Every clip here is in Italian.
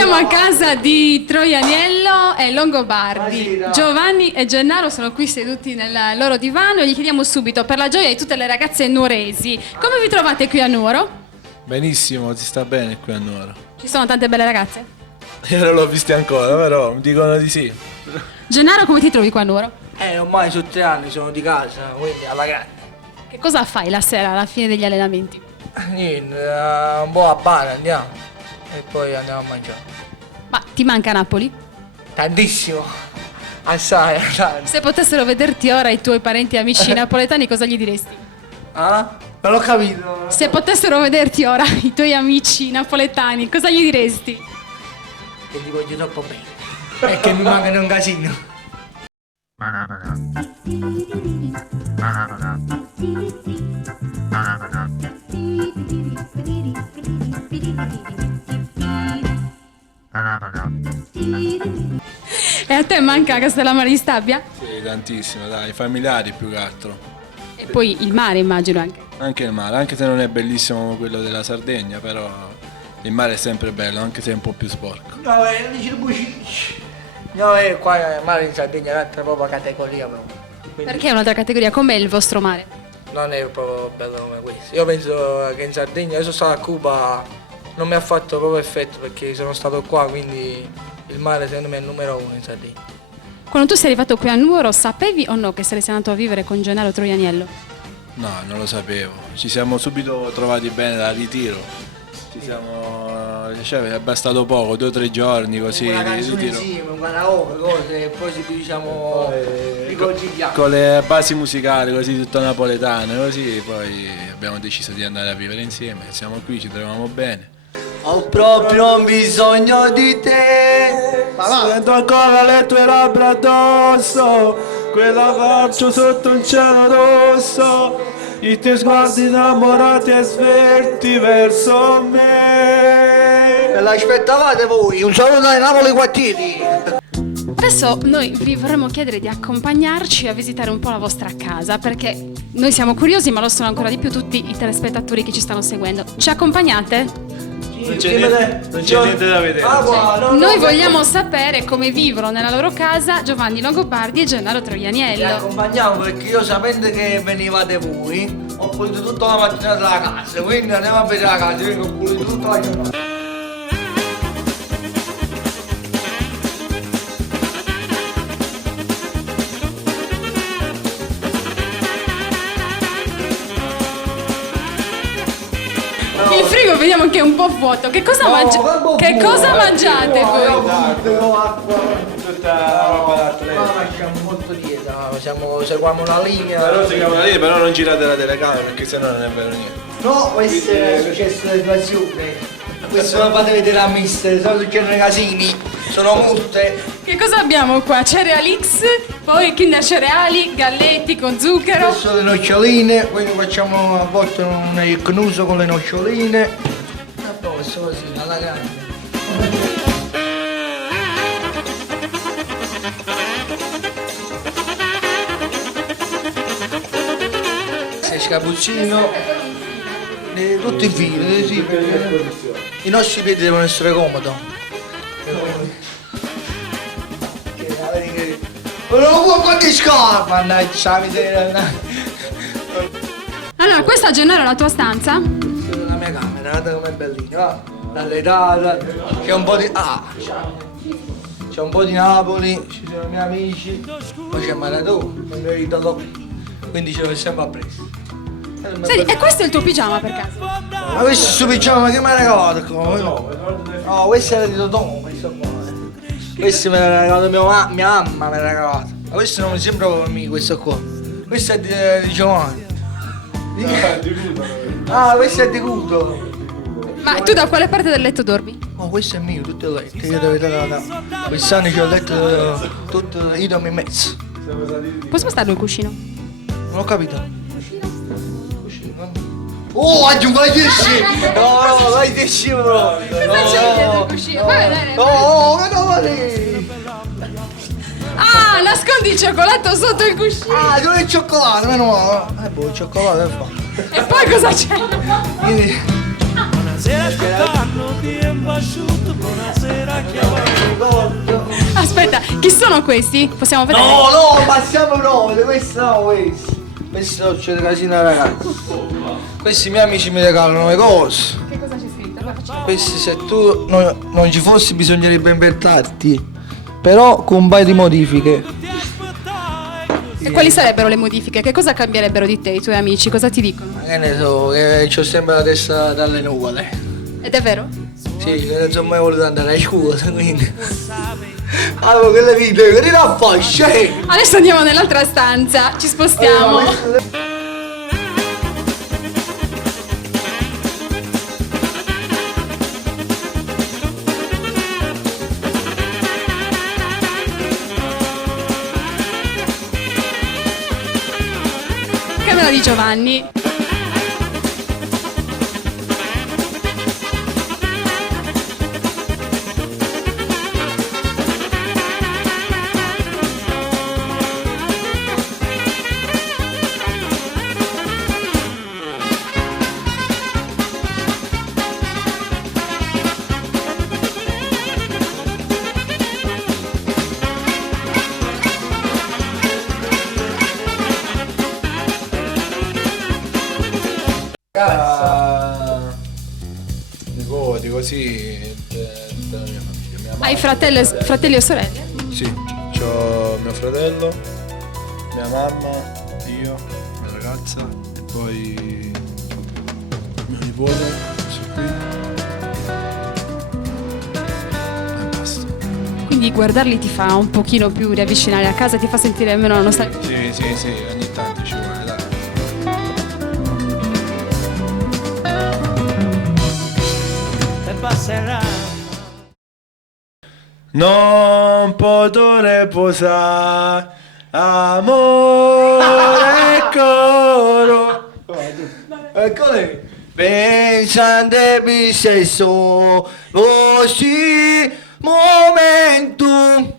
Siamo a casa di Troianiello e Longobardi. Giovanni e Gennaro sono qui seduti nel loro divano e gli chiediamo subito, per la gioia di tutte le ragazze nuoresi, come vi trovate qui a Nuoro? Benissimo, si sta bene qui a Nuoro. Ci sono tante belle ragazze? Io non l'ho vista ancora, però mi dicono di sì. Gennaro, come ti trovi qua a Nuoro? Ormai sono 3 anni, sono di casa, quindi alla grande. Che cosa fai la sera alla fine degli allenamenti? Niente, un po' a bar andiamo e poi andiamo a mangiare. Ma ti manca Napoli? Tantissimo, assai. Se potessero vederti ora i tuoi parenti e amici napoletani, cosa gli diresti? Ah? Non l'ho capito. Se potessero vederti ora i tuoi amici napoletani, cosa gli diresti? Che ti voglio troppo bene e che mi mancano un casino. E a te manca Castellammare di Stabia? Sì, tantissimo, dai, familiari più che altro. E poi il mare, immagino anche. Anche il mare, anche se non è bellissimo come quello della Sardegna, però il mare è sempre bello, anche se è un po' più sporco. No, non dici bucici. No, qua il mare in Sardegna è un'altra proprio categoria proprio. Quindi Perché è un'altra categoria? Com'è il vostro mare? non è proprio bello come questo. Io penso che in Sardegna, io sono stato a Cuba, non mi ha fatto proprio effetto perché sono stato qua, quindi il mare secondo me è il numero 1 in Sardegna. Quando tu sei arrivato qui a Nuoro, sapevi o no che saresti andato a vivere con Gennaro Troianiello? No, non lo sapevo. Ci siamo subito trovati bene da ritiro. Cioè, è bastato poco, 2 o 3 giorni così Una di canzone ritiro. insieme, un karaoke, cose, e poi ci diciamo ricongigliamo. Con le basi musicali così tutto napoletane, così poi abbiamo deciso di andare a vivere insieme. Siamo qui, ci troviamo bene. Ho proprio bisogno di te. Sento ancora le tue labbra addosso, quella faccio sotto un cielo rosso, i tuoi sguardi innamorati e svelti verso me. E l'aspettavate voi? Un saluto dai Napoli quartieri. Adesso noi vi vorremmo chiedere di accompagnarci a visitare un po' la vostra casa, perché noi siamo curiosi, ma lo sono ancora di più tutti i telespettatori che ci stanno seguendo. Ci accompagnate? Non c'è niente da vedere. Noi vogliamo sapere come vivono nella loro casa Giovanni Longobardi e Gennaro Ti Troianiello. accompagniamo perché io sapendo che venivate voi ho pulito tutta la mattina della casa, quindi andiamo a vedere la casa, io ho pulito tutta la giornata. Il frigo vediamo che è un po' vuoto. Che cosa, mangiate voi? Tutta roba da atleta. Ma siamo molto dieta, seguiamo una linea. Però si chiama lì, però non girate la telecamera perché sennò non è vero niente. No, questo è successo di situazione. Questo lo fate vedere a mister, sono succedono casini, sono multe. Che cosa abbiamo qua? Cerealix, poi Kinder Cereali, galletti con zucchero. Questo le noccioline, quindi facciamo a volte un knuso con le noccioline. A posto così, alla grande. Se scapuccino. Tutti in fila, sì, i nostri piedi devono essere comodi. Non può con di scarpe, mannaggia la miseria. Allora, questa Gennaro è la tua stanza? La mia camera, guarda com'è bellina, va. Dall'età, c'è un po' di. C'è un po' di Napoli, ci sono i miei amici, poi c'è Maradona, quindi ce l'ho sempre appresso. Senti, e questo è il tuo pigiama per caso? Ma questo è il suo pigiama che mi ha regalato qua? No, questo era di Totò, questo qua. Questo me l'ha regalato mia mamma, me l'ha regalato. Ma questo non mi sembra per me, questo qua. Questo è di Giovanni. Ah, questo è di Cuto. Ma tu da quale parte del letto dormi? Oh, questo è mio, tutto il letto. Io devo vedere quest'anno c'ho il letto tutto, io dormo in mezzo. Puoi spostarlo il cuscino? Non ho capito. Oh, vai 10! No, vai 10 bro! Cosa c'è dietro il cuscino? Vai a vedere. No, lì! Ah, nascondi il cioccolato sotto il cuscino. Ah, dove il cioccolato, meno male. Il cioccolato è fatto. E poi cosa c'è? Quindi, Buonasera, capitano, bien basciuto, buonasera, Chi sono questi? Possiamo vedere? No, passiamo provate, questi no, questi. Questi non c'è casino ragazzi. Questi miei amici mi regalano le cose. Che cosa c'è scritto? Guarda, facciamo- Questi se tu non ci fossi bisognerebbe inventarti. Però con un paio di modifiche. E quali sarebbero le modifiche? Che cosa cambierebbero di te i tuoi amici? Cosa ti dicono? Ma che ne so, che c'ho sempre la testa dalle nuvole. Ed è vero? Sì, non sono mai voluto andare a scuola, quindi. Allora, che le vite, che ti da fare, scemo? Adesso andiamo nell'altra stanza, ci spostiamo. Camera di Giovanni. Nipoti così della mia famiglia. Mia Hai madre, fratelli o sorelle? Sì, c'ho mio fratello, mia mamma, io, mia ragazza e poi mio nipote, questo qui. E basta. Quindi guardarli ti fa un pochino più riavvicinare a casa, ti fa sentire meno la nostalgia. Sì, ogni tanto ci vuole, dai. Non potrò riposare, amore coro. Eccole. Pensante mi stesso, così momento,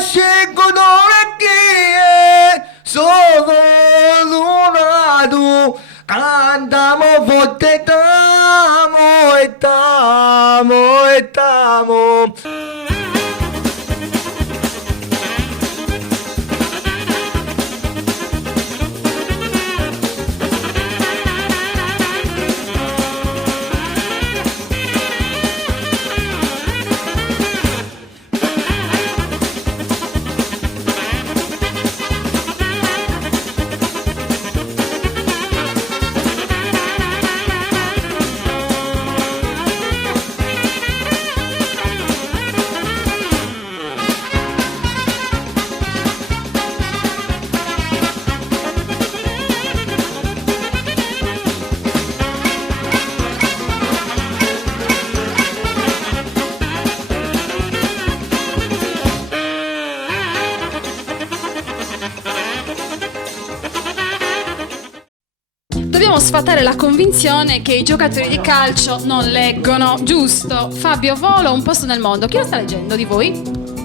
secondo che sono lunato, cantiamo forte, tamo e tamo e tamo. Dobbiamo sfatare la convinzione che i giocatori di calcio non leggono, giusto? Fabio Volo, Un posto nel mondo. Chi lo sta leggendo di voi?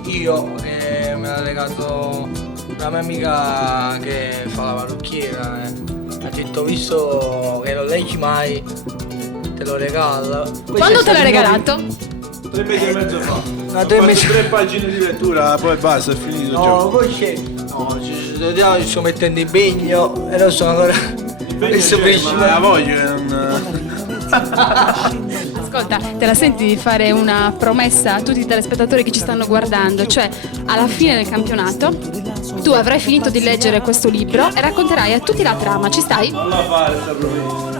Io che me l'ha regalato una mia amica che fa la parrucchiera, ha detto visto che non leggi mai, te lo regalo. Quando te l'ha regalato? 3 mesi e mezzo fa. No, 3 mesi. 3 pagine di lettura, poi basta, è finito il No, gioco. poi c'è. No, ci sto mettendo impegno e non sono ancora. Messo Ma la voglio che non... Ascolta, te la senti di fare una promessa a tutti i telespettatori che ci stanno guardando? Cioè, alla fine del campionato, tu avrai finito di leggere questo libro e racconterai a tutti la trama, ci stai? Non la fare sta promessa.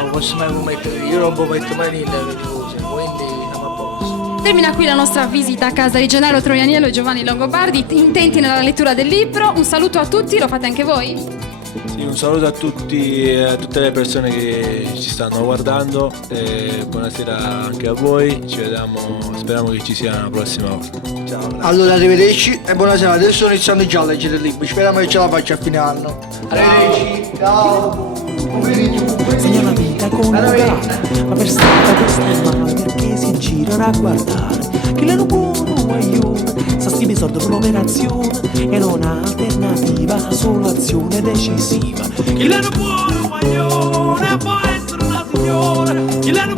Non posso mai promettere, io non prometto mai niente alle cose, quindi siamo a posto. Termina qui la nostra visita a casa di Gennaro Troianiello e Giovanni Longobardi, intenti nella lettura del libro. Un saluto a tutti, lo fate anche voi? Sì, un saluto a tutti, a tutte le persone che ci stanno guardando e buonasera anche a voi, ci vediamo, speriamo che ci sia la prossima volta. Ciao. Allora arrivederci e buonasera, adesso sto iniziando già a leggere il libro, speriamo che ce la faccia a fine anno. Arrivederci, ciao. Segna la vita con una gara, ma per strada questo è male perché si girano a guardare. Che l'hanno buono guaglione, sa stimi soldi per l'operazione e non ha alternativa, solo azione decisiva. Che l'hanno buono guaglione, può essere una signora, che l'hanno